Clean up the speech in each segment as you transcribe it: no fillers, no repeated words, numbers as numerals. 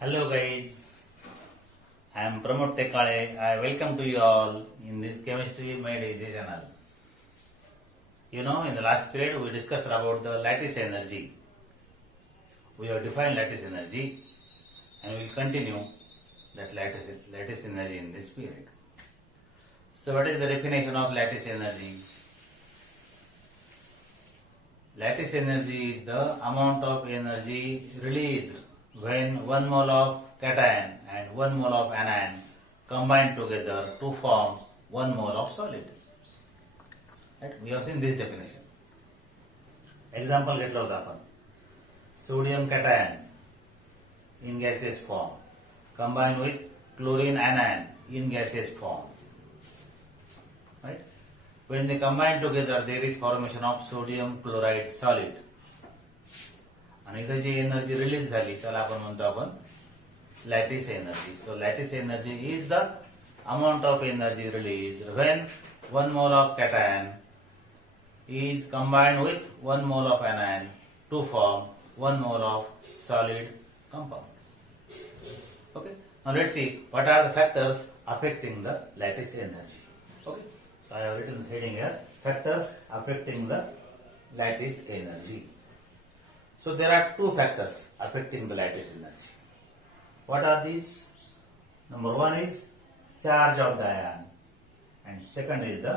Hello guys, I am Pramod Tekale. I welcome to you all in this Chemistry Made Easy channel. In the last period we discussed about the lattice energy. We have defined lattice energy and we will continue that lattice energy in this period. So what is the definition of lattice energy? Lattice energy is the amount of energy released when 1 mole of cation and 1 mole of anion combine together to form 1 mole of solid. Right? We have seen this definition. Example घेतला होता आपण. Sodium cation in gaseous form combined with chlorine anion in gaseous form. Right? When they combine together, there is formation of sodium chloride solid. आणि इथं जी energy release झाली त्याला आपण म्हणतो आपण lattice energy. So lattice energy is the amount of energy release when 1 mole of cation is combined with 1 mole of anion to form 1 mole of solid compound. Okay. Now let's see what are the factors affecting the lattice energy. Okay. So I have written heading here, factors affecting the lattice energy. So there are two factors affecting the lattice energy. What are these? Number one is charge of the ion and second is the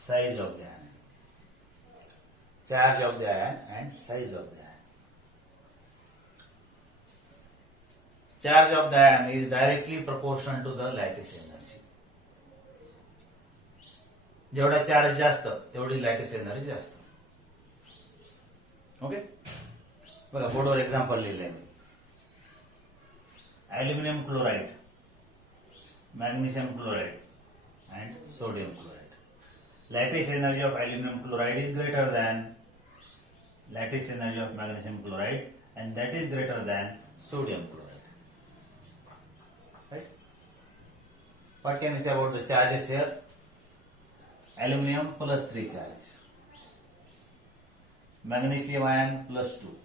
size of the ion. Charge of the ion and size of the ion. Charge of the ion is directly proportional to the lattice energy. जेवढा charge जास्त तेवढी lattice energy जास्त. Okay. बघा बोर्डवर example लिहिलंय मी. Aluminium chloride, magnesium chloride and sodium chloride. Lattice energy of aluminum chloride is greater than lattice energy of magnesium chloride and that is greater than sodium chloride. Right? What can we say about the charges here? Aluminum plus 3 charge. Magnesium ion plus 2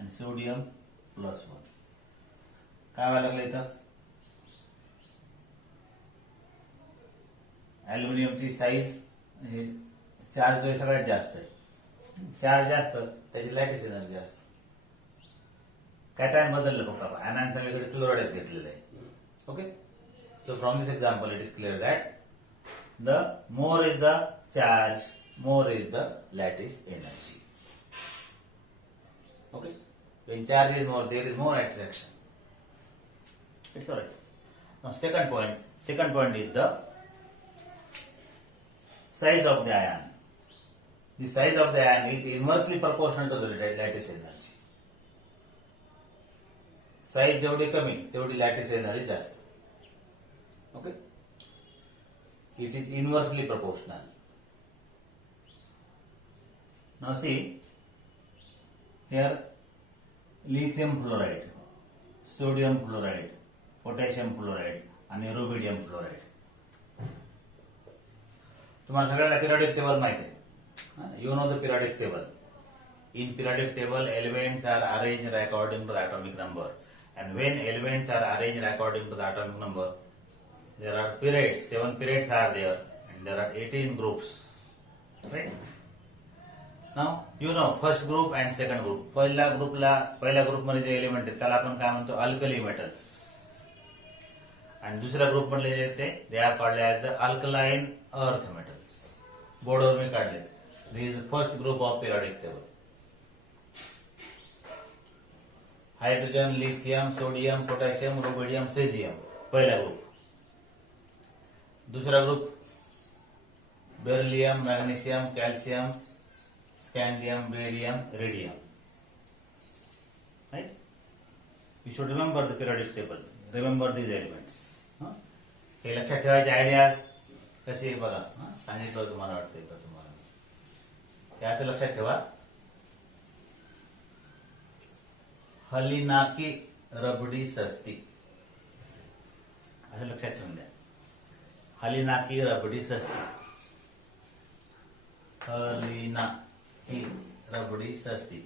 and sodium plus 1. काय व्हायला लागलं इथं? ॲल्युमिनियमची size charge जो सगळ्यात जास्त आहे. Charge जास्त त्याची लॅटिस एनर्जी जास्त. कॅटायन बदललं फक्त आपण ॲनायन सगळीकडे क्लोराइड घेतलेलं आहे. Okay. So from this example it is clear that the more is the charge, more is the lattice energy. Okay. When charge is more, there is more attraction. It's alright. Now second point is the size of the ion. The size of the ion is inversely proportional to the lattice energy. Size जेवढी कमी तेवढी lattice energy जास्त. Okay? It is inversely proportional. Now see here lithium fluoride, sodium fluoride, potassium fluoride आणि rubidium fluoride. तुम्हाला सगळ्याला periodic table माहिती आहे. You know the periodic table. In periodic table elements are arranged according to the atomic number and when elements are arranged according to the atomic number there are periods, 7 periods are there and there are 18 groups. Right? Now you know first group and second group. पहिल्या group मध्ये जे element आहेत त्याला आपण काय म्हणतो alkali metals आणि दुसऱ्या ग्रुप मधले जे ते they are called as the alkaline earth metals. बोर्डवर मी काढले. This is first group of periodic table. Hydrogen, lithium, sodium, potassium, rubidium, caesium पहिला ग्रुप. दुसरा group beryllium, magnesium, calcium, scandium, barium, radium. Right. You should remember the periodic table. Remember these elements. हे लक्षात ठेवायची idea कशी आहे बघा. सांगितलं तुम्हाला वाटतंय का तुम्हाला? हे असं लक्षात ठेवा. हलिनाकी रबडी सस्ती असं लक्षात ठेवून द्या. हलिनाकी रबडी सस्ती. हलिनाकी रबडी सस्ती.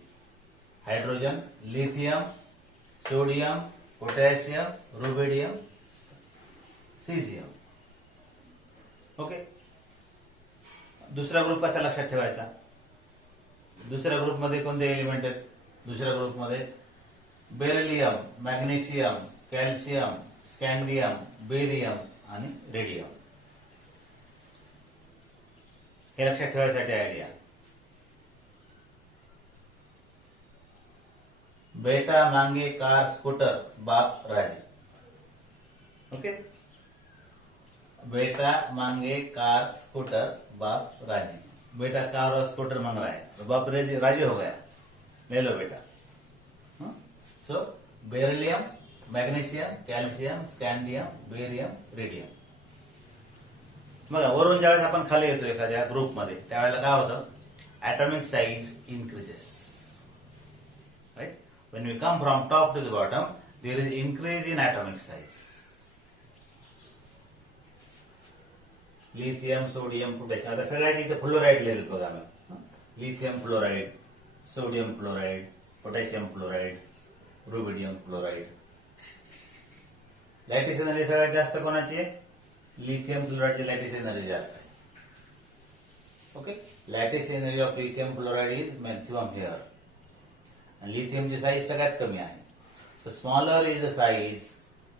Hydrogen, lithium, sodium, potassium, rubidium, caesium. Okay. दुसरा ग्रुप कसा लक्षात ठेवायचा? दुसऱ्या ग्रुपमध्ये कोणते एलिमेंट आहेत? दुसऱ्या ग्रुपमध्ये beryllium, magnesium, calcium, scandium, barium आणि रेडियम. हे लक्षात ठेवायसाठी आयडिया. बेटा मांगे कार स्कूटर बाप राजी. ओके. बेटा मांगे कार स्कूटर बाप राजी. बेटा कार और स्कूटर मांग रहा है तो बाप राजी हो गया, ले लो बेटा. So beryllium, magnesium, calcium, scandium, barium, radium. बघा, वरून ज्यावेळेस आपण खाली येतो एखाद्या ग्रुपमध्ये त्यावेळेला काय होतं? Atomic size increases. Right. When we come from top to the bottom, there is increase in atomic size. Lithium, sodium, potassium. आता सगळ्याचे इथे फ्लोराईड लिहिलेत बघा आम्ही. Lithium fluoride, sodium fluoride, potassium fluoride, rubidium fluoride. Lattice energy सगळ्यात जास्त कोणाची आहे? Lithium फ्लोराईडची lattice energy जास्त आहे. Okay. Lattice energy of lithium fluoride is maximum here. आणि लिथियमची साईज सगळ्यात कमी आहे. So smaller is the size,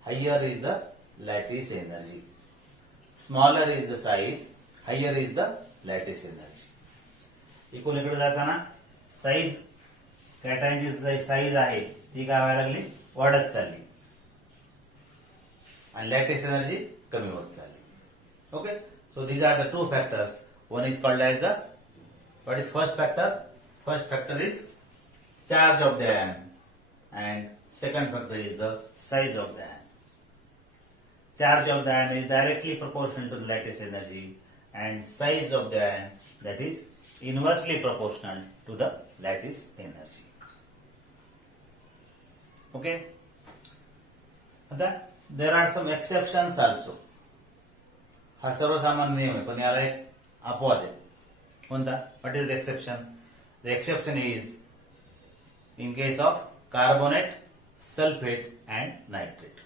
higher is the lattice energy. Smaller is the size, higher is the lattice energy. इकडून इकडे जाताना साईज, कॅटायनची साईज आहे ती काय व्हायला लागली? वाढत चालली. आणि लॅटिस एनर्जी कमी होत चालली. Okay. So these are the two factors. One is called as the, what is first factor? First factor is charge of the ion and second factor is the size of the ion. Charge of the ion is directly proportional to the lattice energy and size of the ion that is inversely proportional to the lattice energy. Okay. आता there are some exceptions also. हा सर्वसामान्य नियम आहे पण याला एक अपवाद आहे. कोणता? What is the exception? The exception is in case of carbonate, sulfate and nitrate.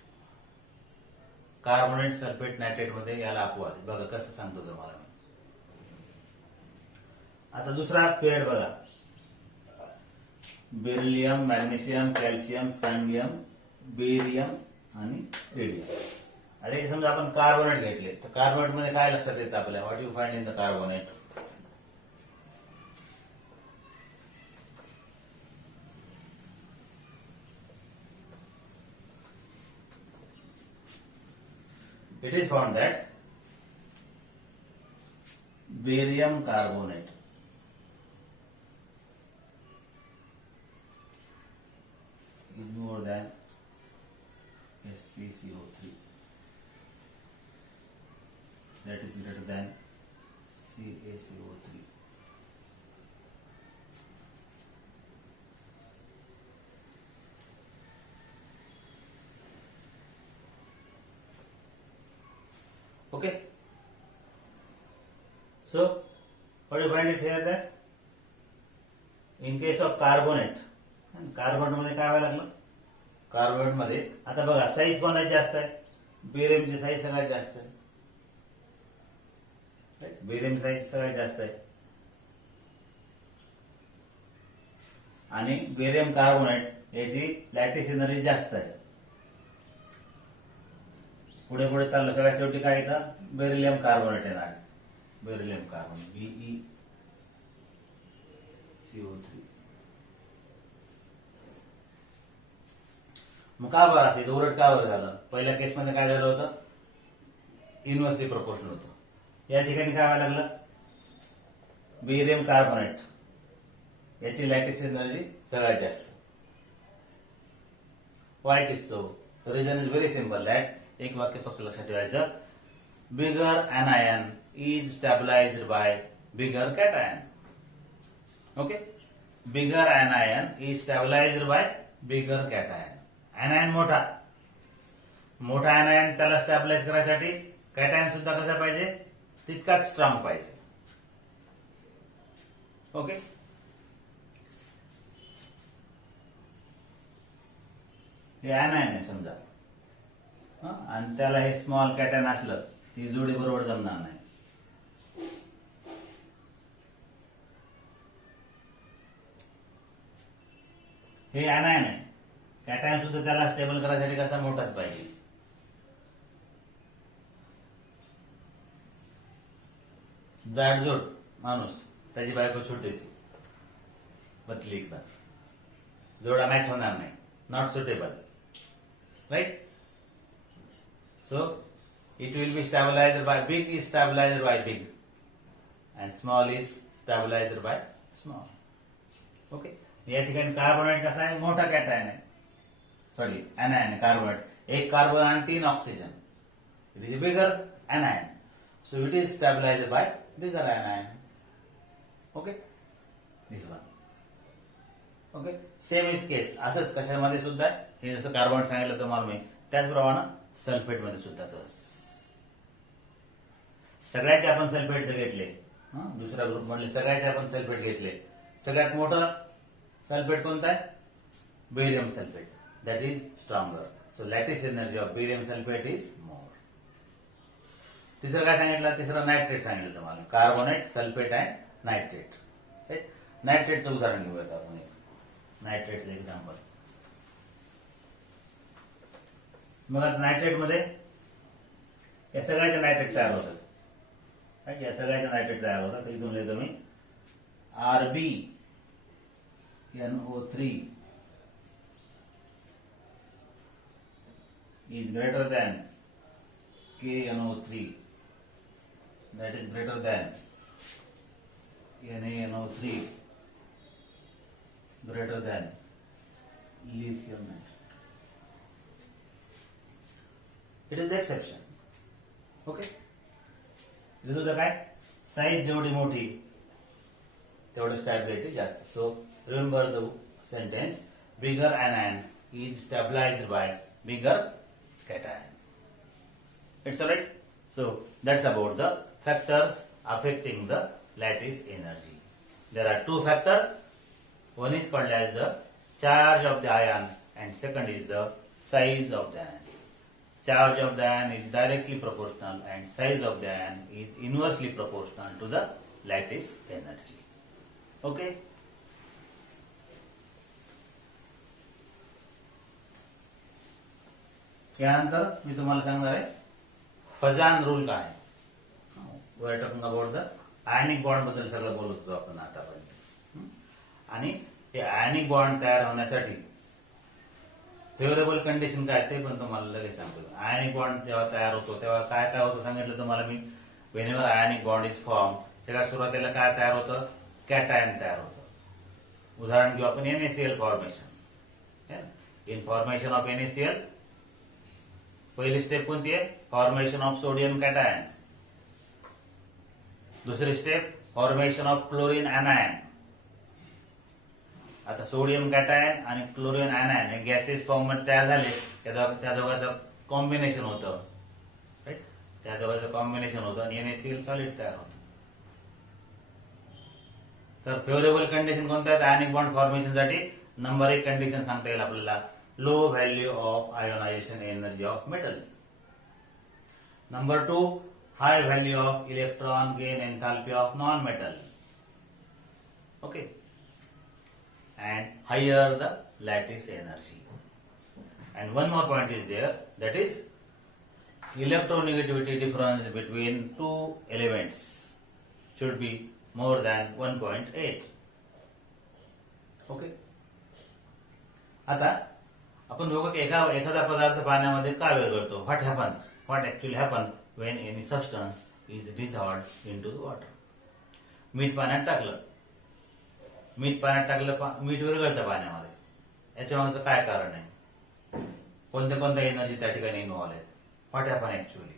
Carbonate, sulphate, nitrate मध्ये याला अपवाद आहे. बघा कसं सांगतो तुम्हाला मी. आता दुसरा पिरियड बघा. Beryllium, magnesium, calcium, scandium, barium आणि रेडियम. आता समजा आपण कार्बोनेट घेतले तर कार्बोनेट मध्ये काय लक्षात येतं आपल्याला? What you find in the carbonate? It is found that barium carbonate is more than SiCO3, that is greater than CaCO3. Okay. So, what do you find it here that in case of carbonate, carbonate मध्ये काय व्हायला लागलं? Carbonate मध्ये आता बघा size कोणाची जास्त आहे? बेरियमची साईज सगळ्यात जास्त आहे. बेरियम साईज सगळ्यात जास्त आहे. आणि बेरियम कार्बोनेट याची लॅटिस एनर्जी जास्त आहे. पुढे पुढे चाललं सगळ्यात शेवटी काय येतं? बेरिलियम कार्बोनेट येणार. Beryllium carbonate BeCO3. मग का बरं असेल? उलट का बरं झालं? पहिल्या केसमध्ये काय झालं होतं? इन्व्हर्सली प्रोपोर्शनल होतं. या ठिकाणी काय व्हायला लागलं? बेरियम कार्बोनेट याची लॅटिस एनर्जी सगळ्यात जास्त. Why it is so? The reason is very simple that, एक वाक्य फक्त लक्षात ठेवायचं. Bigger anion is stabilized by bigger cation. Okay. Bigger anion is stabilized by bigger cation. anion मोठा, मोठा anion त्याला स्टॅबिलाइज करायसाठी कॅटायन सुद्धा कसा पाहिजे? तितकाच स्ट्रॉंग पाहिजे. ओके. हे anion आहे समजा, आणि त्याला हे स्मॉल कॅटॅन असलं ती जोडी बरोबर जमणार नाही. हे anion आहे, कॅटॅन सुद्धा त्याला स्टेबल करायसाठी कसा मोठाच पाहिजे. जाडजोड माणूस, त्याची बायको छोटीशी पतली एकदम, जोडा मॅच होणार नाही, not suitable, right. So it will be stabilized by big is stabilized by big and small is stabilized by small. Okay, या ठिकाणी कार्बोनेट कसा आहे, मोठा कॅटॅयन आहे, सॉरी anion आहे, कार्बोनेट, एक कार्बन आणि 3 oxygen, it is bigger anion, so it is stabilized by bigger anion. Okay, this one. Okay, same is case असंच कशामध्ये सुद्धा, हे जसं कार्बोनेट सांगितलं तुम्हाला मी, त्याचप्रमाणे सल्फेट मध्ये सुद्धा तसंच. सगळ्याचे आपण सल्फेट घेतले, दुसऱ्या ग्रुप मधले सगळ्याचे आपण सल्फेट घेतले. सगळ्यात मोठं सल्फेट कोणता आहे, barium sulphate, that is stronger. So lattice energy of barium sulphate is more. तिसरं काय सांगितलं, तिसरं नायट्रेट सांगितलं तुम्हाला, कार्बोनेट, सल्फेट अँड नायट्रेट. नायट्रेटचं उदाहरण घेऊयात आपण, एक नायट्रेटचं एक्झाम्पल. मग आता नायट्रेट मध्ये या सगळ्याचे नायट्रेट तयार होतात, या सगळ्याचे नायट्रेट तयार होतात. इथून लिहितो मी, RbNO3 is greater than KNO3, that is greater than NaNO3, greater than lithium nitrate. It is the exception. Okay, this is काय, साईज जेवढी मोठी तेवढं स्टॅबिलिटी जास्त. So remember the sentence, bigger anion is stabilized by bigger cation. It's alright. So that's about the factors affecting the lattice energy. There are two factors. One is called as the charge of the ion and second is the size of the ion. Charge of the ion is directly proportional and size of the ion is inversely proportional to the lattice energy. Okay? यानंतर मी तुम्हाला सांगणार आहे Fajans rule काय. We are talking about the ionic bond बद्दल सगळं बोलत होतो आपण आतापर्यंत. आणि हे आयनिक बॉन्ड तयार होण्यासाठी फेवरेबल कंडिशन काय ते पण तुम्हाला लगेच सांगतो. आयनिक बॉन्ड जेव्हा तयार होतो तेव्हा काय काय होतं सांगितलं तुम्हाला मी. Whenever ionic bond is form, सगळ्यात सुरुवातीला काय तयार होतं, कॅटायन तयार होतं. उदाहरण घेऊ आपण NaCl formation. In formation of NaCl पहिली स्टेप कोणती आहे, फॉर्मेशन ऑफ सोडियम कॅटायन. दुसरी step formation of chlorine anion. आता सोडियम कॅटायन आणि क्लोरीन anion हे गॅसेस फॉर्म मध्ये तयार झाले, त्या दोघांचं कॉम्बिनेशन होतं, राईट. त्या दोघांचं कॉम्बिनेशन होतं आणि NaCl सॉलिड तयार होतं. तर फेवरेबल कंडिशन कोणत्या आहेत आयनिक बॉन्ड फॉर्मेशन साठी. नंबर 1 कंडिशन सांगता येईल आपल्याला, low value of ionization energy of metal. Number 2, high value of electron gain enthalpy of non metal. Okay, and higher the lattice energy. And one more point is there, that is electronegativity difference between two elements should be more than 1.8. Okay. आता आपण बघू की एखादा पदार्थ पाण्यामध्ये का विरघळतो. what actually happen when any substance is dissolved into the water. मीठ पाण्यात टाकलं, मीठ विरघळतं पाण्यामध्ये. याच्या मागचं काय कारण आहे, कोणत्या एनर्जी त्या ठिकाणी इन्व्हॉल्व आहेत, व्हॉट हॅपन ऍक्च्युअली,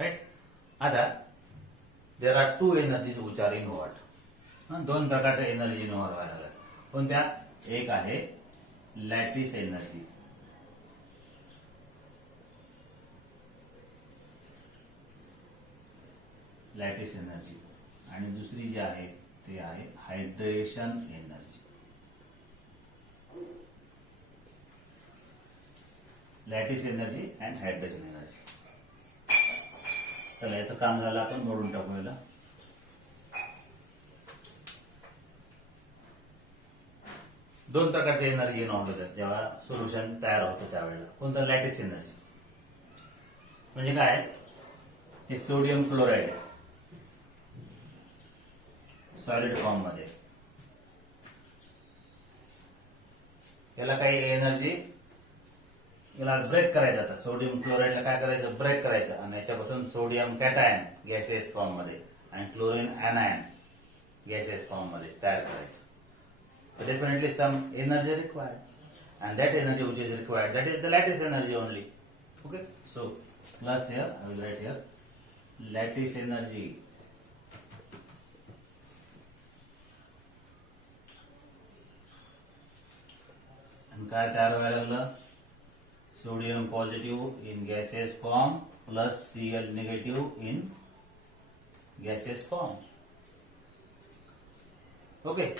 राईट. आता there are 2 energies which are involve. 2 प्रकारच्या एनर्जी इन्व्हॉल्व व्हायला लागल्या. कोणत्या, एक आहे लॅटिस एनर्जी, लॅटिस एनर्जी, आणि दुसरी जी आहे ते आहे hydration energy. Lattice energy and hydration energy. चला याचं काम झालं, आपण मोडून टाकू याला. दोन प्रकारचे एनर्जी इन्व्हॉल्व होतात जेव्हा सोल्युशन तयार होतं त्यावेळेला. कोणतं? Lattice energy. म्हणजे काय? हे सोडियम क्लोराईड सॉलिड फॉर्म मध्ये, याला काही एनर्जी, याला ब्रेक करायचं. आता सोडियम क्लोराईडला काय करायचं? ब्रेक करायचं आणि याच्यापासून सोडियम कॅटायन गॅसियस फॉर्म मध्ये आणि क्लोरीन ऍनायन गॅसियस फॉर्म मध्ये तयार करायचं. So definitely some energy required, and that energy which is required, that is the lattice energy only. Okay, so plus here I will write here lattice energy. And काय तयार व्हायला लागलं? Sodium positive in gaseous form plus Cl negative in gaseous form. Okay,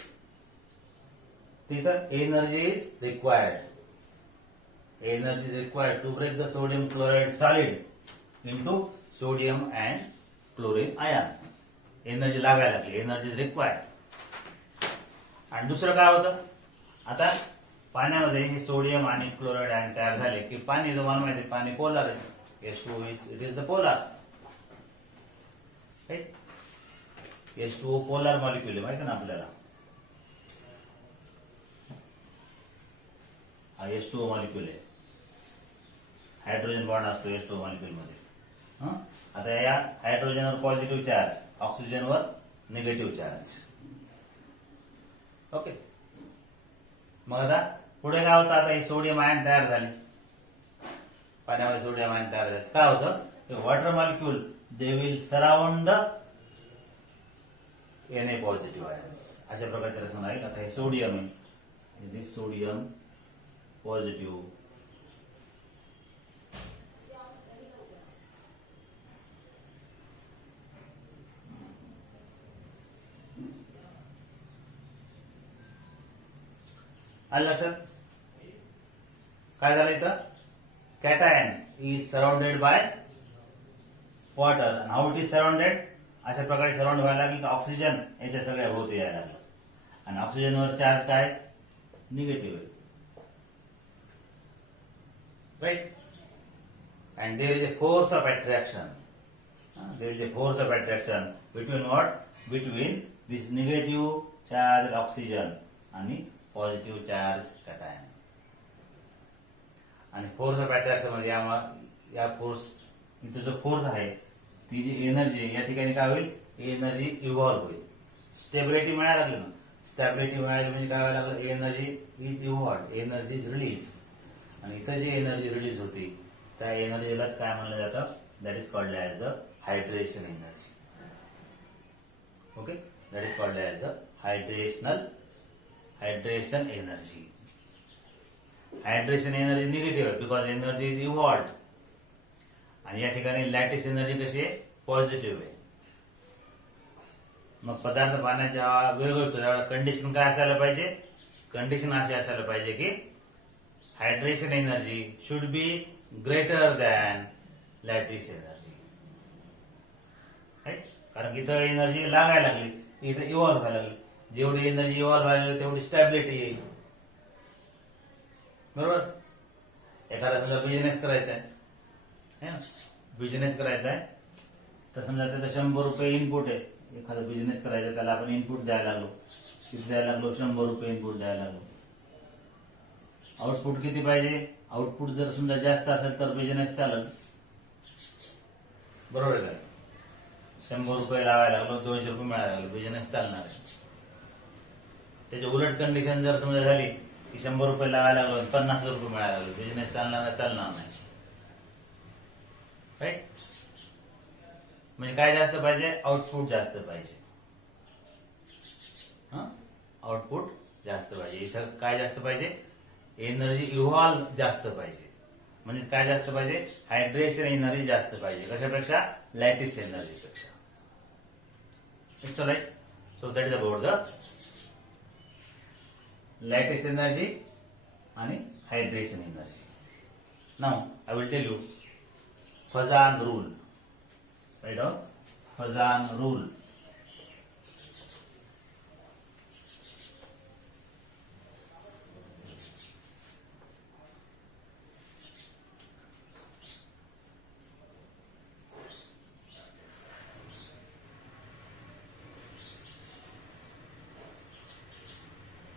energy is required. Energy is required to break the sodium chloride solid into sodium and chlorine ion. Energy लागायला लागली. Energy is required. आणि दुसरं काय होतं? आता पाण्यामध्ये हे sodium आणि क्लोराईड आयन तयार झाले की पाणी, तुम्हाला माहिती आहे पाणी पोलार आहे. H2O it is the polar. Right? H2O polar molecule आहे, माहिती ना आपल्याला. हा H2O मॉलिक्यूल आहे. हायड्रोजन बॉन्ड असतो H2O मॉलिक्यूल मध्ये. आता या हायड्रोजनवर पॉझिटिव्ह चार्ज, ऑक्सिजनवर निगेटिव्ह चार्ज. ओके, मग आता पुढे काय होतं? आता हे सोडियम आयन तयार झाले, पाण्यामध्ये सोडियम आयन तयार झाले. काय होतं? Water molecule they will surround the Na positive ions. अशा प्रकारचे रचना आहे. आता हे सोडियम आहे, सोडियम पॉझिटिव्ह, आलं लक्षात? काय झालं इथं? Cation is surrounded by water. How it is surrounded? अशा प्रकारे सराउंड व्हायला लागली की ऑक्सिजन याच्या सगळ्या भोवती यायला लागलं आणि ऑक्सिजनवर चार्ज काय? निगेटिव्ह आहे. Right? And there is a force of attraction. There is a force of attraction between what? Between this negative charge oxygen आणि positive charge cation. आणि फोर्स ऑफ अट्रॅक्शन मध्ये या फोर्स, इथे जो फोर्स आहे ती जी एनर्जी या ठिकाणी काय होईल? एनर्जी इव्हॉल्व होईल. स्टेबिलिटी मिळायला लागली ना. स्टॅबिलिटी मिळाली म्हणजे काय व्हायला लागलं? Energy is evolve, energy is release. आणि इथं जी एनर्जी रिलीज होती त्या एनर्जीलाच काय म्हणलं जातं? That is called as the hydration energy. Okay, that is called as the hydration energy. Hydration energy negative आहे बिकॉज एनर्जी इज इव्हॉल्व. आणि या ठिकाणी लॅटिस एनर्जी कशी आहे? पॉझिटिव्ह आहे. मग पदार्थ पाण्यात जेव्हा विरघळतो त्यावेळेला कंडिशन काय असायला पाहिजे? कंडिशन अशी असायला पाहिजे की hydration energy should be greater than lattice energy. कारण की इथं एनर्जी लागायला लागली, इथं इव्हॉल्व व्हायला लागली. जेवढी एनर्जी इव्हॉल्व व्हायला लागली तेवढी स्टॅबिलिटी येईल. बरोबर? एखादा समजा बिझनेस करायचा आहे, बिझनेस करायचा आहे तर समजा त्याचं 100 रुपये इनपुट आहे. एखादा बिझनेस करायचा त्याला आपण इनपुट द्यायला लागलो, किती द्यायला लागलो? 100 रुपये इनपुट द्यायला लागलो. आउटपुट किती पाहिजे? आउटपुट जर समजा जास्त असेल तर बिझनेस चालेल. बरोबर आहे का? 100 रुपये लावायला लागलो, 200 रुपये मिळायला लागलो, बिझनेस चालणार आहे. त्याची उलट कंडिशन जर समजा झाली की 100 रुपये लावायला लागलो, 50 रुपये मिळायला लागलो, बिझनेस चालणार नाही. राईट? म्हणजे काय जास्त पाहिजे? आउटपुट जास्त पाहिजे. आउटपुट जास्त पाहिजे. इथं काय जास्त पाहिजे? एनर्जी इव्हॉल्व जास्त पाहिजे. म्हणजे काय जास्त पाहिजे? हायड्रेशन एनर्जी जास्त पाहिजे. कशापेक्षा? लॅटिस एनर्जी पेक्षा. It's right. So that is about the lattice energy आणि hydration energy. Now I will tell you Fazan rule. Write down Fazan rule.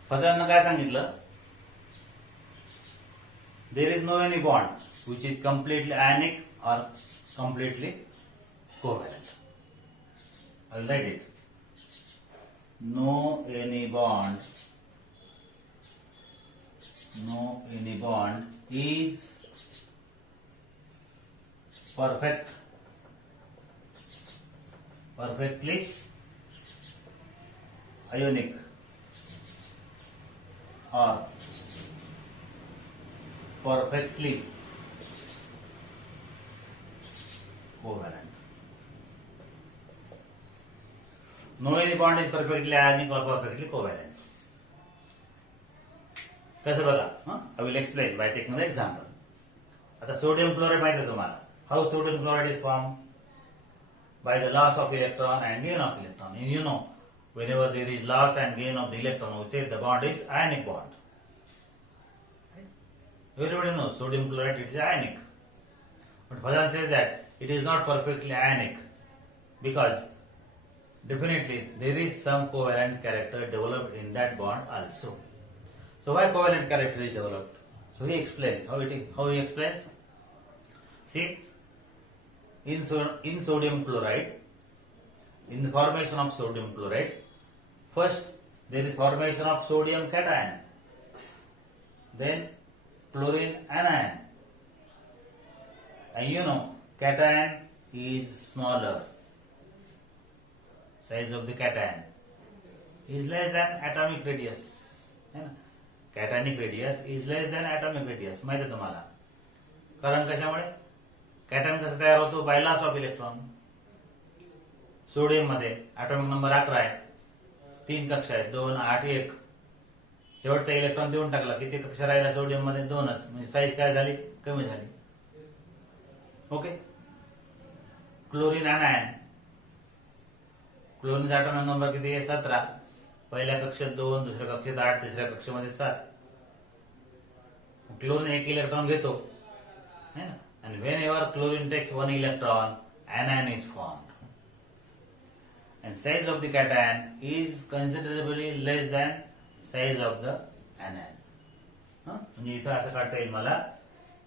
फजाननं काय सांगितलं? There is no any bond which is completely ionic or completely covalent. I will write it. No any bond is perfectly ionic or perfectly covalent. No any bond is perfectly ionic or perfectly covalent. कसं बघा? I will explain by taking an example. आता sodium chloride माहिती आहे तुम्हाला. How sodium chloride is formed? By the loss of electron and gain of electron. And you know, whenever there is loss and gain of the electron, we say the bond is ionic bond. Everybody knows sodium chloride it is ionic. But Fazan says that it is not perfectly ionic because definitely there is some covalent character developed in that bond also. So why covalent character is developed? So he explains how he explains. See, in sodium chloride, in the formation of sodium chloride, first there is formation of sodium cation, then chlorine anion, and you know cation is smaller. Size of the cation is less than atomic radius. Cationic radius is less than atomic radius. माहिती आहे तुम्हाला? कारण कशामुळे? Cotton कसं तयार होतो? By loss of electron. Sodium मध्ये atomic number 11 आहे. 3 कक्षा आहेत, 2, 8, 1. शेवटचा इलेक्ट्रॉन देऊन टाकला. किती कक्षा राहिला सोडियम मध्ये? 2च. म्हणजे साईज काय झाली? कमी झाली. Okay. Chlorine anion. क्लोरीनचा atomic number किती आहे? 17. पहिल्या कक्षेत 2, दुसऱ्या कक्षेत 8, तिसऱ्या कक्षेमध्ये 7. क्लोरीन 1 इलेक्ट्रॉन घेतो, है ना? And whenever chlorine takes 1 electron, anion is formed. And size of the cation is considerably less than size of the anion. म्हणजे इथं असं काढता येईल मला,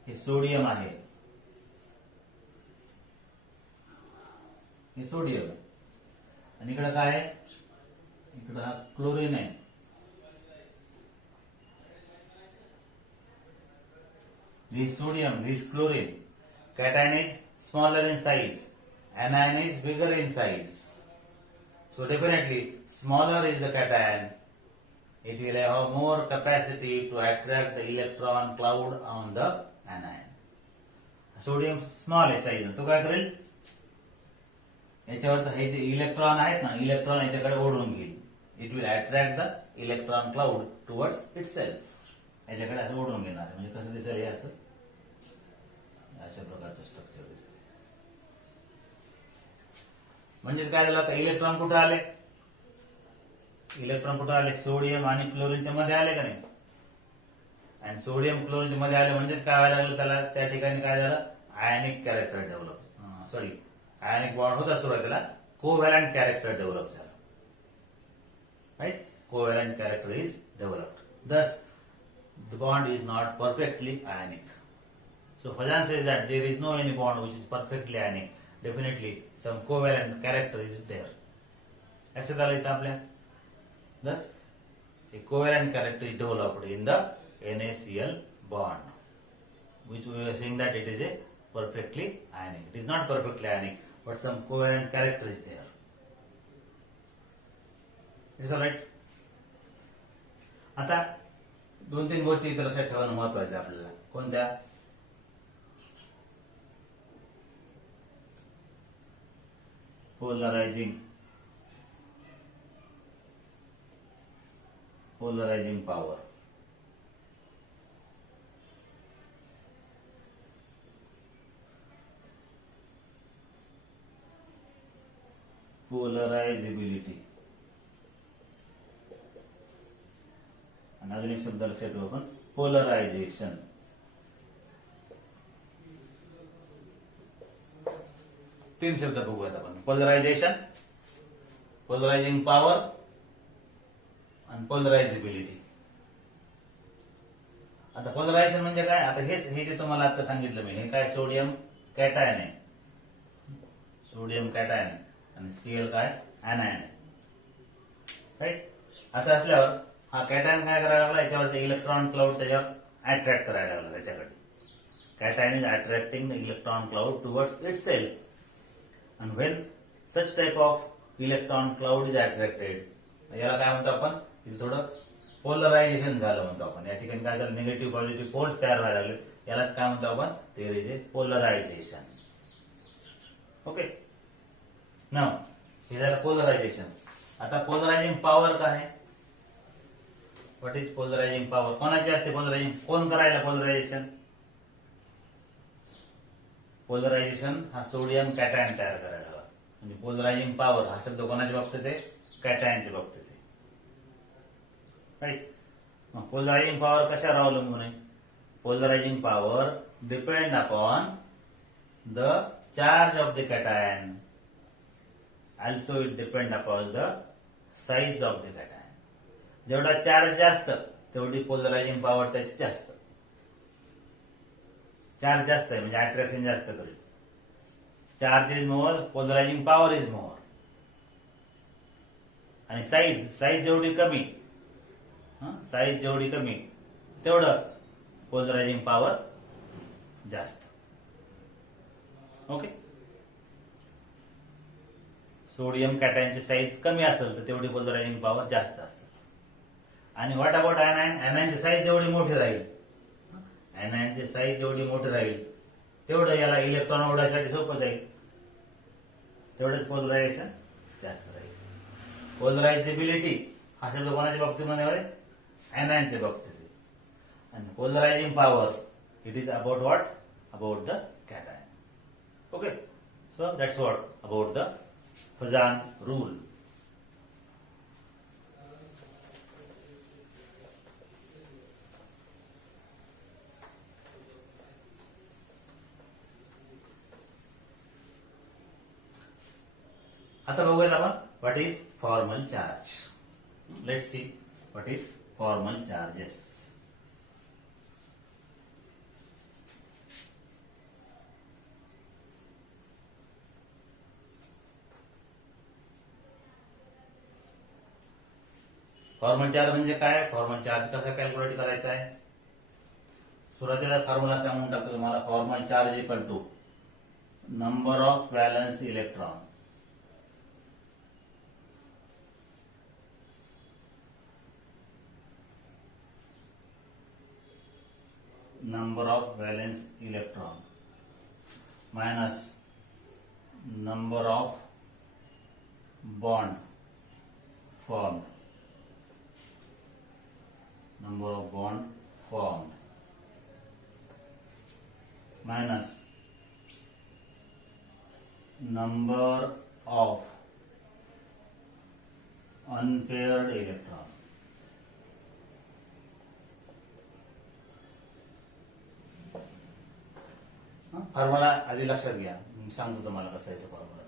हे सोडियम आहे, हे सोडियम आणि इकडे काय आहे? इकडे हा क्लोरीन आहे. This sodium, this chlorine. Cation is smaller in size, anion is bigger in size. So definitely smaller is the cation. It will have more capacity to attract the electron cloud on the anion. Sodium small आहे size. तो काय करेल? याच्यावरचं हे जे electron आहेत ना, electron याच्याकडे ओढून घेईल. It will attract the electron cloud towards itself. याच्याकडे असं ओढून घेणार. म्हणजे कसं दिसेल हे असं? अशा प्रकारचं स्ट्रक्चर दिसेल. म्हणजेच काय झालं? आता इलेक्ट्रॉन कुठे आले? इलेक्ट्रॉन कुठे आले? सोडियम आणि क्लोरीनच्या मध्ये आले का नाही? आणि सोडियम क्लोरीनच्या मध्ये आले म्हणजेच काय व्हायला लागलं त्याला? त्या ठिकाणी काय झालं? आयनिक कॅरेक्टर डेव्हलप. आयनिक बॉन्ड होता सुरुवातीला, कोव्हॅलंट कॅरेक्टर डेव्हलप झाला. Right? Covalent character is developed. Thus, the bond is not perfectly ionic. So Fazan says that there is no any bond which is perfectly ionic. Definitely, some covalent character is there. लक्षात आलं इथं आपल्या? Thus, a covalent character is developed in the NaCl bond, which we are saying that it is a perfectly ionic. It is not perfectly ionic, but some covalent character is there. Is that right? आता 2-3 गोष्टी इथे लक्षात ठेवणं महत्वाचं आहे आपल्याला. कोणत्या? पोलरायझिंग power. पोलरायझेबिलिटी. आणि अजून एक शब्द लक्षात ठेवू आपण, पोलरायझेशन. तीन शब्द बघूयात आपण, पोलरायझेशन, पोलरायझिंग पॉवर आणि पोलरायझेबिलिटी. आता पोलरायझेशन म्हणजे काय? आता हे जे तुम्हाला आता सांगितलं मी, हे काय? सोडियम कॅटायन आहे, सोडियम कॅटायन आहे, आणि Cl काय? ऍनायन आहे, राईट? असं असल्यावर हा कॅटायन काय करायला लागला? याच्यावरचे इलेक्ट्रॉन क्लाउड त्याच्यावर अट्रॅक्ट करायला लागला त्याच्याकडे. Cation is attracting the electron cloud towards itself. And when such type of electron cloud is attracted, याला काय म्हणतो आपण? इथे थोडं पोलरायझेशन झालं म्हणतो आपण. या ठिकाणी काय झालं? निगेटिव्ह पॉझिटिव्ह पोल्स तयार व्हायला लागले. यालाच काय म्हणतो आपण? There is a polarization. Okay, now हे झालं पोलरायझेशन. आता पोलरायझिंग पॉवर काय आहे? What is polarizing power? कोणाची असते पोलरायझिंग? कोण करायला पोलरायझेशन? पोलरायझेशन हा सोडियम कॅटायन तयार करायला हवा. म्हणजे पोलरायझिंग पॉवर हा शब्द कोणाच्या बाबतीत आहे? कॅटायनच्या बाबतीत आहे, राईट? मग पोलरायझिंग पॉवर कशावर अवलंबून आहे? Polarizing power depend upon the charge of the cation. Also it depend upon the size of the cation. जेवढा चार्ज जास्त तेवढी पोलरायझिंग पॉवर त्याची जास्त. चार्ज जास्त आहे म्हणजे अट्रॅक्शन जास्त करेल. Charge is more, polarizing power is more. आणि साईज जेवढी कमी, साईज जेवढी कमी तेवढं पोलरायझिंग पॉवर जास्त. ओके, सोडियम कॅटायनची साईज कमी असेल तर तेवढी पोलरायझिंग पॉवर जास्त असते. आणि व्हॉट अबाउट ऍनायन? ऍनायनची साईज जेवढी मोठी राहील, ऍनायनची साईज जेवढी मोठी राहील तेवढं याला इलेक्ट्रॉन ओढण्यासाठी सोपं जाईल, तेवढंच पोलरायझेशन जास्त राहील. पोलरायझेबिलिटी हा शब्द कोणाच्या बाबतीमध्ये आहे? ऍनायनच्या बाबतीत आहे. आणि polarizing power it is about what? About the cation. Okay, so that's what about the Fajans rule. आता बघूयात आपण what is formal charge. Let's see what is formal charges. Formal charge म्हणजे काय? फॉर्मल चार्ज कसा calculate करायचा आहे? सुरुवातीला formula सांगून टाकतो तुम्हाला. Formal charge equal to number of valence electron minus number of bond formed. Minus number of unpaired electron. Formula आधी लक्षात घ्या, मी सांगतो तुम्हाला कसं याचा formula.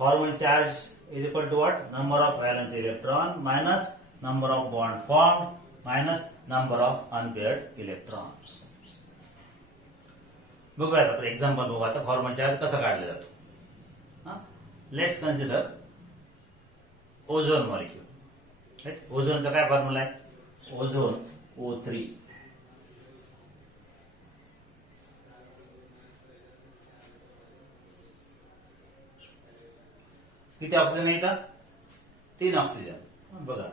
Formal charge is equal to what? Number of valence electron minus number of bond form minus number of unpaired electron. बघूया आता एक्झाम्पल बघू आता फॉर्मल चार्ज कसा काढला जातो. Let's consider ozone molecule. Right, ओझोनचा काय फॉर्म्युला आहे? Ozone O3. किती ऑक्सिजन आहे इथं? 3 ऑक्सिजन. बघा,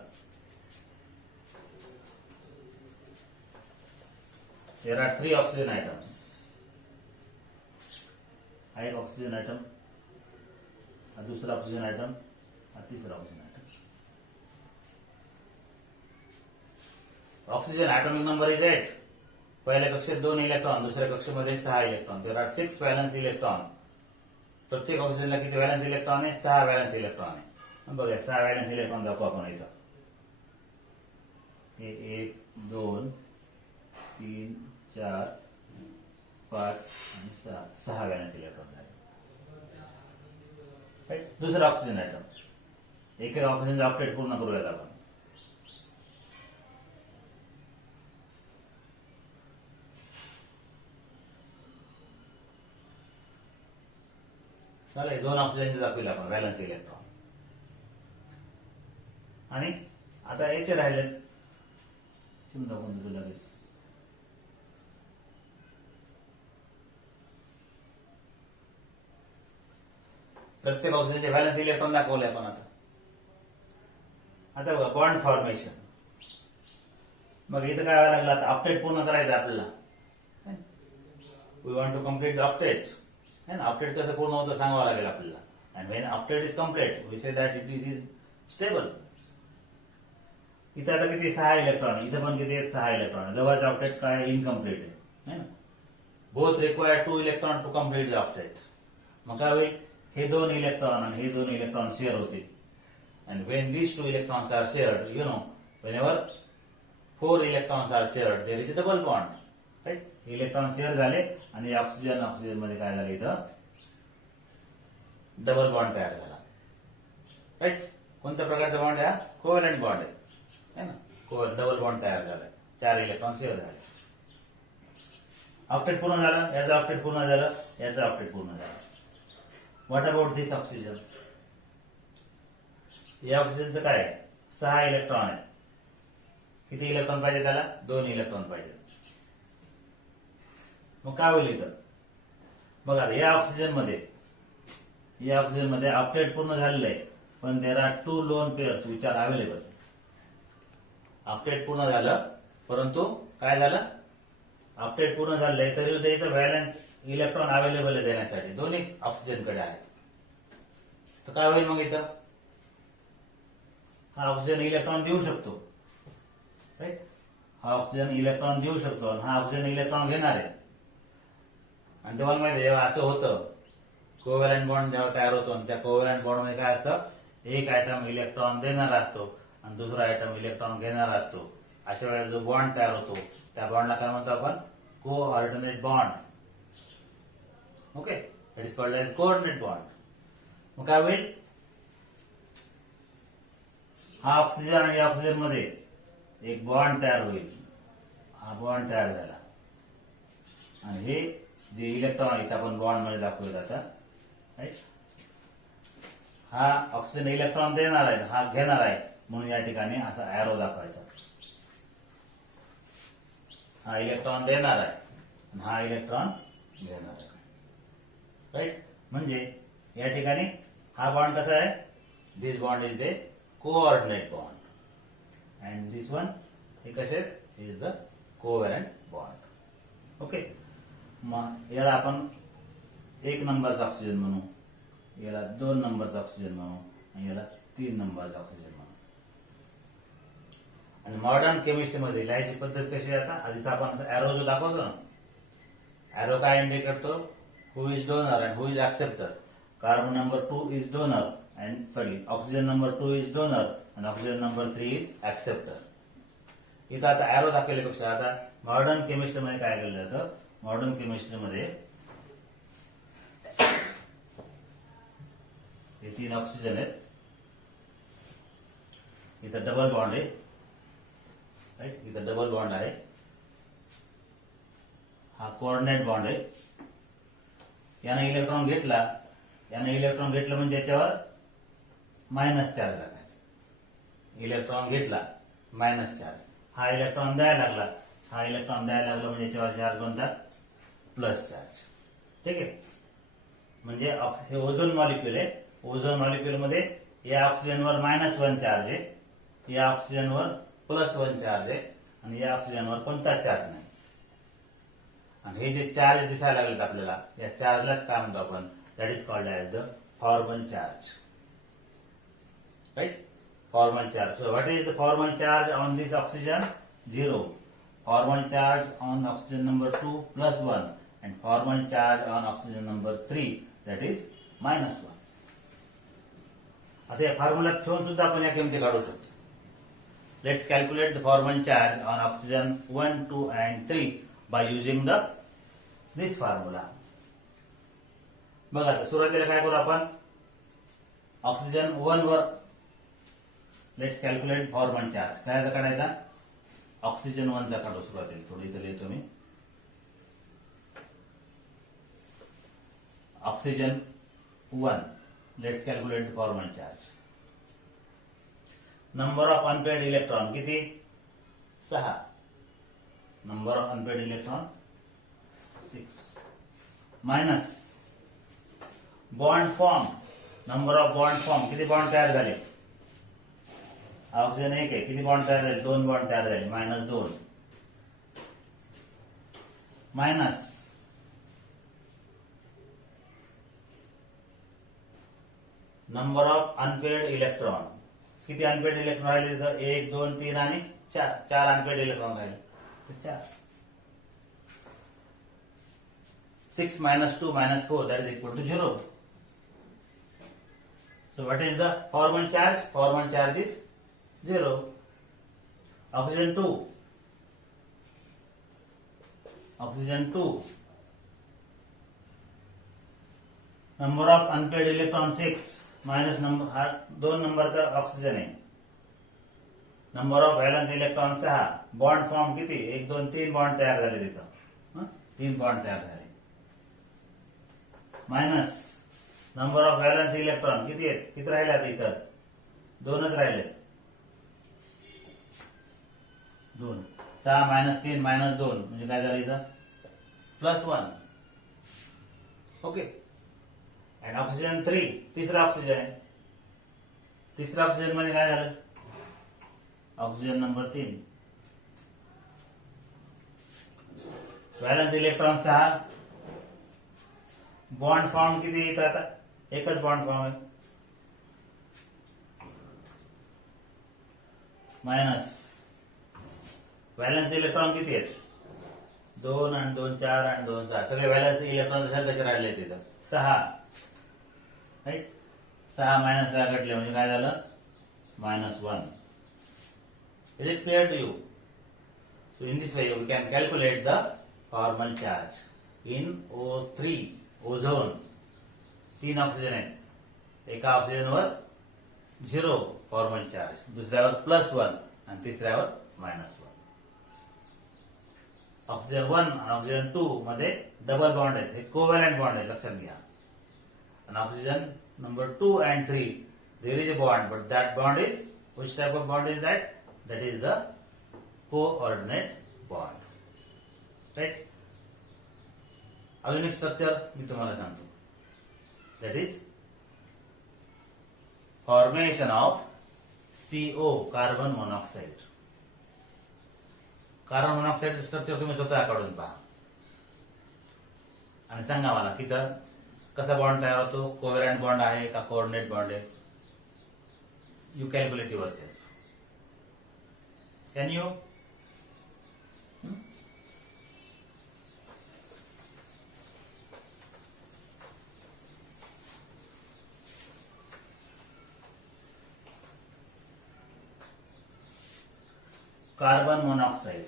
there are 3 oxygen atoms. हा एक ऑक्सिजन आयटम, हा दुसरा ऑक्सिजन आयटम, हा तिसरा oxygen item. Oxygen atomic number is 8. पहिल्या कक्षेत 2 इलेक्ट्रॉन, दुसऱ्या कक्षेमध्ये 6 electron. there are 6 valence electron. प्रत्येक ऑक्सिजनला किती व्हॅलन्स इलेक्ट्रॉन आहे? 6 व्हॅलन्स इलेक्ट्रॉन आहे. बघा 6 व्हॅलन्स इलेक्ट्रॉन दाखवू आपण इथं. हे 1 2 3 4 5 आणि 6 व्हॅलन्स इलेक्ट्रॉन झाले. दुसरं ऑक्सिजन आयटम, एक एक ऑक्सिजनचा ऑक्टेट पूर्ण करूयात आपण. चालेल, 2 ऑक्सिजनचे दाखवले आपण व्हॅलन्स इलेक्ट्रॉन. आणि आता याचे राहिलेत दाखवून देतो लगेच. प्रत्येक ऑक्सिजनचे व्हॅलन्स इलेक्ट्रॉन दाखवले आपण. आता बघा बॉन्ड फॉर्मेशन. मग इथं काय व्हायला लागलं, आता ऑक्टेट पूर्ण करायचं आपल्याला. We want to complete the octet. है ना, ऑक्टेट कसं पूर्ण होतं सांगावं लागेल आपल्याला. And when octet is complete we say that it is stable. इथं आता किती 6 इलेक्ट्रॉन, इथं पण किती आहेत 6 इलेक्ट्रॉन. जवळचं ऑक्टेट काय इनकम्प्लीट आहे ना. Both require 2 electron to complete the octet. मग काय होईल, हे 2 इलेक्ट्रॉन आणि हे 2 इलेक्ट्रॉन शेअर होतील. And when these 2 electrons are shared, whenever 4 electrons are shared, there is a double bond. Right? Electron share झाले आणि ऑक्सिजन मध्ये काय झालं, इथं डबल बॉन्ड तयार झाला. राईट? कोणत्या प्रकारचा बॉन्ड आहे? कोव्हॅलंट बॉन्ड आहे ना. डबल बॉन्ड तयार झाला, 4 इलेक्ट्रॉन शेअर झाले. ऑक्टेट पूर्ण झालं, याचं ऑक्टेट पूर्ण झालं, याचं ऑक्टेट पूर्ण झालं. What about this oxygen? या ऑक्सिजनचं काय आहे? 6 इलेक्ट्रॉन आहे. किती इलेक्ट्रॉन पाहिजे त्याला? 2 इलेक्ट्रॉन पाहिजे. मग काय होईल इथं बघा, या ऑक्सिजन मध्ये ऑक्टेट पूर्ण झालेलं आहे, पण देर are 2 loan pairs which are available. Octet पूर्ण झालं, परंतु काय झालं, ऑक्टेट पूर्ण झालंय तरी इथं व्हॅलन्स इलेक्ट्रॉन अवेलेबल आहे देण्यासाठी. दोन्ही ऑक्सिजनकडे आहेत. तर काय होईल मग इथं, हा ऑक्सिजन इलेक्ट्रॉन देऊ शकतो. राईट? हा ऑक्सिजन इलेक्ट्रॉन देऊ शकतो आणि हा ऑक्सिजन इलेक्ट्रॉन घेणार आहे. आणि तुम्हाला माहिती आहे, जेव्हा असं होतं कोव्हॅलंट बॉन्ड जेव्हा तयार होतो, आणि त्या कोव्हॅलंट बॉन्ड मध्ये काय असतं, एक आयटम इलेक्ट्रॉन देणार असतो आणि दुसरा आयटम इलेक्ट्रॉन घेणार असतो. अशा वेळेला जो बॉन्ड तयार होतो त्या बॉन्डला काय म्हणतो आपण? Coordinate bond. Okay, it is called as coordinate bond. मग काय होईल, हा ऑक्सिजन आणि ऑक्सिजन मध्ये एक बॉन्ड तयार होईल. हा बॉन्ड तयार झाला आणि हे जे इलेक्ट्रॉन इथं आपण बॉन्ड मध्ये दाखवले आता. राईट? हा ऑक्सिजन इलेक्ट्रॉन देणार आहे, हा घेणार आहे, म्हणून या ठिकाणी असा एरो दाखवायचा. हा इलेक्ट्रॉन देणार आहे आणि हा इलेक्ट्रॉन घेणार आहे. राईट? म्हणजे या ठिकाणी हा बॉन्ड कसा आहे, this bond is the coordinate bond and this one हे कसे is the covalent bond. Okay, मग याला आपण 1 नंबरचा ऑक्सिजन म्हणू, याला 2 नंबरचा ऑक्सिजन म्हणू आणि याला 3 नंबरचा ऑक्सिजन म्हणू. आणि मॉडर्न केमिस्ट्री मध्ये लिहायची पद्धत कशी आहे, आता आधीच आपण एरो जो दाखवतो ना, एरो काय इंडिकेट करतो, who is donor and who is acceptor. Carbon number 2 is donor and oxygen number 2 is donor आणि ऑक्सिजन नंबर 3 इज ऍक्सेप्टर. इथं आता एरो दाखवल्यापेक्षा आता मॉडर्न केमिस्ट्री मध्ये काय केलं जातं, मॉडर्न केमिस्ट्री मध्ये हे 3 ऑक्सिजन आहेत, इथं डबल बॉन्ड आहे. राईट? इथं डबल बॉन्ड आहे, हा कोऑर्डिनेट बॉन्ड आहे. यानं इलेक्ट्रॉन घेतला म्हणजे याच्यावर मायनस चार्ज टाकायचा. इलेक्ट्रॉन घेतला मायनस चार्ज, हा इलेक्ट्रॉन द्यायला लागला म्हणजे याच्यावर चार्ज कोणता, प्लस चार्ज. ठीक आहे? म्हणजे हे ओझोन मॉलिक्यूल आहे. ओझोन मॉलिक्यूल मध्ये या ऑक्सिजनवर -1 चार्ज आहे, या ऑक्सिजनवर +1 चार्ज आहे आणि या ऑक्सिजनवर कोणताच चार्ज नाही. आणि हे जे चार्ज दिसायला लागलेत आपल्याला, या चार्जलाच काय म्हणतो आपण, that is called as the formal charge. Right? Formal charge. So what is the formal charge on this oxygen? 0. Formal charge on oxygen number 2 +1 and formal charge on oxygen number 3, that is -1. आता या फॉर्म्युल्यात ठेवून सुद्धा आपण या किमती काढू शकतो. Let's calculate the formal charge on oxygen 1, 2 and 3 by using this formula. बघा आता सुरुवातीला काय करू आपण, ऑक्सिजन 1 वर लेट्स कॅल्क्युलेट फॉर्मल चार्ज. काय काढायचा, ऑक्सिजन 1 चा काढू सुरुवातीला. थोडी इथे लिहितो मी. Oxygen 1, let's calculate the formal charge. Number of unpaired electron किती, 6. Number of unpaired electron 6 minus bond form, number of bond form, किती बॉन्ड तयार झाले. ऑक्सिजन 1 आहे, किती बॉन्ड तयार झाले, 2 बॉन्ड तयार झाले, -2 minus number of unpaired electron, किती अनपेड इलेक्ट्रॉन राहिले तिथं, 1, 2, 3 आणि 4 अनपेड इलेक्ट्रॉन राहिले. 4. 6 - 2 - 4 that is equal to 0. So what is the formal charge? Formal charge is 0. Oxygen 2. Oxygen 2. Number of unpaired electron 6 minus number 2 नंबरचा oxygen आहे. Number of valence electron 6. Bond form किती, 1, 2, 3 bond तयार झाले तिथं. 3 bond तयार झाले. Minus number of valence electron किती आहेत, किती राहिले आता इथं, 2च राहिले. 2. 6 - 3 - 2 म्हणजे काय झालं इथं, +1. ओके. अँड ऑक्सिजन 3, तिसरा ऑक्सिजन आहे. तिसऱ्या ऑक्सिजन मध्ये काय झालं, oxygen number 3. Valence electron 6. Bond form किती येतं, आता एकच बॉन्ड फॉर्म आहे. मायनस व्हॅलन्स इलेक्ट्रॉन किती आहेत, 2 आणि 2 4 आणि 2 6. सगळे व्हॅलन्स इलेक्ट्रॉन कसे राहिले तिथं, 6. राईट. 6 - 6 कटले म्हणजे काय झालं, -1. Is it clear to you? So in this way we can calculate the formal charge. In O3, ozone 3 oxygen आहेत. एका ऑक्सिजनवर 0 फॉर्मल चार्ज, दुसऱ्यावर +1 आणि तिसऱ्यावर -1. ऑक्सिजन 1 आणि ऑक्सिजन 2 मध्ये डबल बॉन्ड आहेत, हे कोव्हॅलंट बॉन्ड आहे, लक्षात घ्या. आणि oxygen number 2 and 3 there is a bond, but that bond is, which type of bond is that? That is the coordinate bond. Right? अजून एक स्ट्रक्चर मी तुम्हाला सांगतो, that is formation of CO, carbon monoxide. Carbon monoxide structure तुम्ही स्वतः काढून पहा आणि सांगा मला की तर कसा बॉन्ड तयार होतो, कोव्हॅलंट बॉन्ड आहे का कोऑर्डिनेट बॉन्ड आहे. You calculate your self. Can you? Carbon monoxide,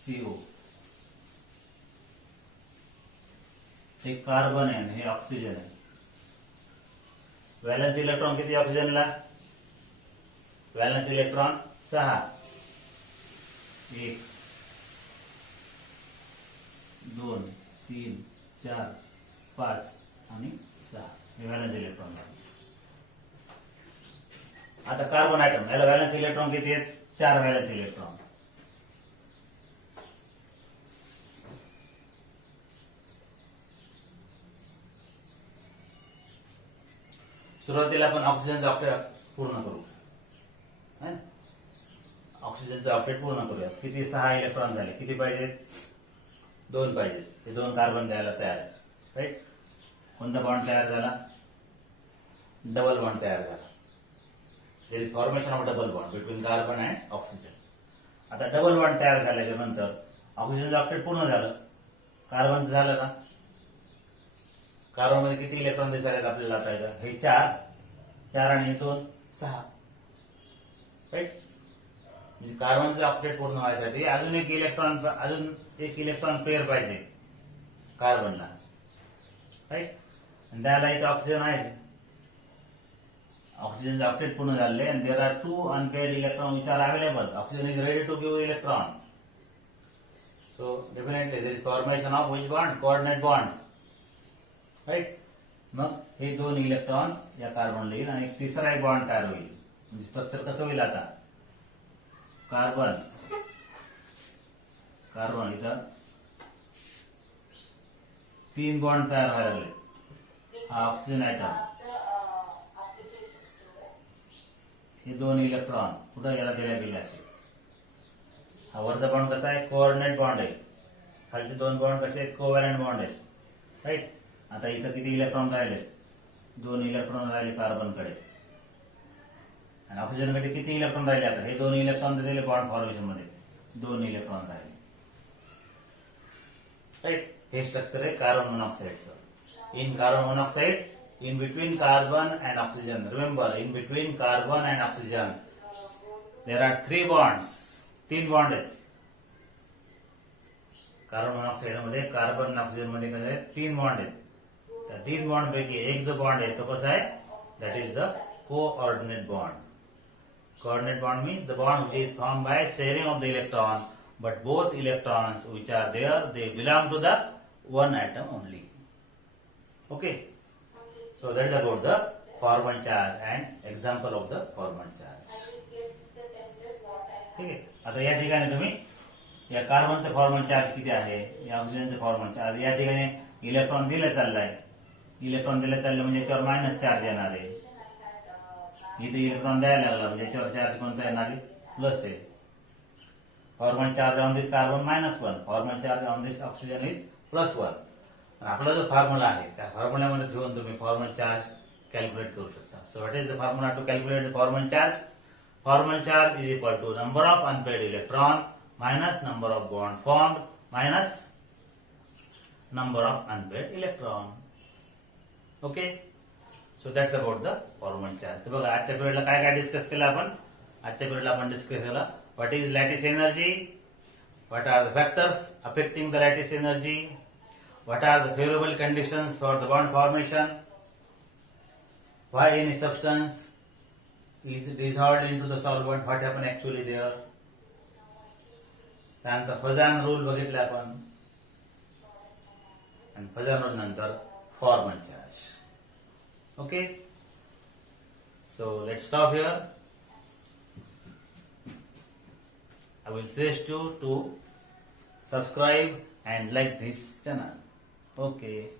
CO. हे कार्बन आहे आणि हे ऑक्सिजन आहे. व्हॅलन्स इलेक्ट्रॉन किती ऑक्सिजनला, व्हॅलन्स इलेक्ट्रॉन 6. 1 2 3 4 5 आणि 6 हे व्हॅलन्स इलेक्ट्रॉन. आता कार्बन आयटम, याला व्हॅलन्स इलेक्ट्रॉन किती आहेत, 4 व्हॅलन्स इलेक्ट्रॉन. सुरुवातीला आपण ऑक्सिजनचं ऑक्टेट पूर्ण करू. ऑक्सिजनचं ऑक्टेट पूर्ण करूया. किती, 6 इलेक्ट्रॉन झाले. किती पाहिजेत, 2 पाहिजेत. ते 2 कार्बन द्यायला तयार आहे. राईट. कोणता बॉन्ड तयार झाला, डबल बॉन्ड तयार झाला. There is formation of double bond between carbon and oxygen. आता डबल बॉन्ड तयार झाल्याच्या नंतर ऑक्सिजनचं ऑक्टेट पूर्ण झालं, कार्बनचं झालं ना. कार्बन मध्ये किती इलेक्ट्रॉन दिसायला आपल्याला आता इथं? हे 4 आणि 2 6. राईट. म्हणजे कार्बनचं ऑक्टेट पूर्ण व्हायसाठी अजून एक इलेक्ट्रॉन पेअर पाहिजे कार्बनला. राईट. आणि त्याला इथं ऑक्सिजन आहे. ऑक्सिजनचं ऑक्टेट पूर्ण झाले and there are 2 unpaired electrons which are available. Oxygen is ready to give electron. So definitely there is formation of which bond? Coordinate bond. Right. मग हे 2 इलेक्ट्रॉन या कार्बनला येईल आणि एक तिसरा एक बॉन्ड तयार होईल. म्हणजे स्ट्रक्चर कसं होईल आता? कार्बन इथं 3 बॉन्ड तयार व्हायला लागले. हा ऑक्सिजन ॲटम, हे 2 इलेक्ट्रॉन कुठं याला दिल्या गेले असे. हा वरचा बॉन्ड कसा आहे? कोऑर्डिनेट बॉन्ड आहे. खालचे 2 बॉन्ड कसे आहेत? कोव्हॅलेंट बॉन्ड आहेत. राईट. आता इथं किती इलेक्ट्रॉन राहिले? 2 इलेक्ट्रॉन राहिले कार्बनकडे. आणि ऑक्सिजनकडे किती इलेक्ट्रॉन राहिले? आता हे 2 इलेक्ट्रॉन दिलेले बॉन्ड फॉर्मेशन मध्ये 2 इलेक्ट्रॉन राहिले. राईट. हे स्ट्रक्चर आहे कार्बन मोनॉक्साईडचं. In carbon monoxide, in between carbon and oxygen, remember, in between carbon and oxygen there are 3 bonds. 3 bond आहेत कार्बन मोनॉक्साईड मध्ये. कार्बन आणि ऑक्सिजन मध्ये काय आहेत? 3 बॉन्ड आहेत. त्या 3 बॉन्ड पैकी एक जो बॉन्ड आहे तो कसा आहे? That is the coordinate bond. Coordinate bond means the bond which is formed by sharing of the electron, but both electrons which are there they belong to the one atom only. Okay. So that is about the formal charge and example of the formal charge. ठीक आहे. आता या ठिकाणी तुम्ही या कार्बनचं formal charge किती आहे, या ऑक्सिजनचं फॉर्मल चार्ज, या ठिकाणी इलेक्ट्रॉन दिलं चाललंय. इलेक्ट्रॉन दिलं चाललं म्हणजे याच्यावर मायनस चार्ज येणार आहे. इथे इलेक्ट्रॉन द्यायला लागला म्हणजे याच्यावर चार्ज कोणता येणार आहे? प्लस आहे. Formal charge on this carbon -1, formal charge on this oxygen is +1. आपला जो फॉर्म्युला आहे त्या फॉर्म्युल्यामध्ये ठेवून तुम्ही फॉर्मल चार्ज कॅल्क्युलेट करू शकता. So what is the formula to calculate the formal charge? Formal charge is equal to number of unpaired electron minus number of bond formed minus number of unpaired electron. Okay. So that's about the formal charge. तर बघा आजच्या पिरियडला काय काय discuss केलं आपण? आजच्या पिरियडला आपण discuss केलं what is lattice energy, what are the factors affecting the lattice energy, what are the favorable conditions for the bond formation, why any substance is dissolved into the solvent, what happen actually there. त्यानंतर Fazan rule बघितला आपण आणि Fazan rule नंतर formal charge. Okay. So let's stop here. I will request you to subscribe and like this channel. Okay.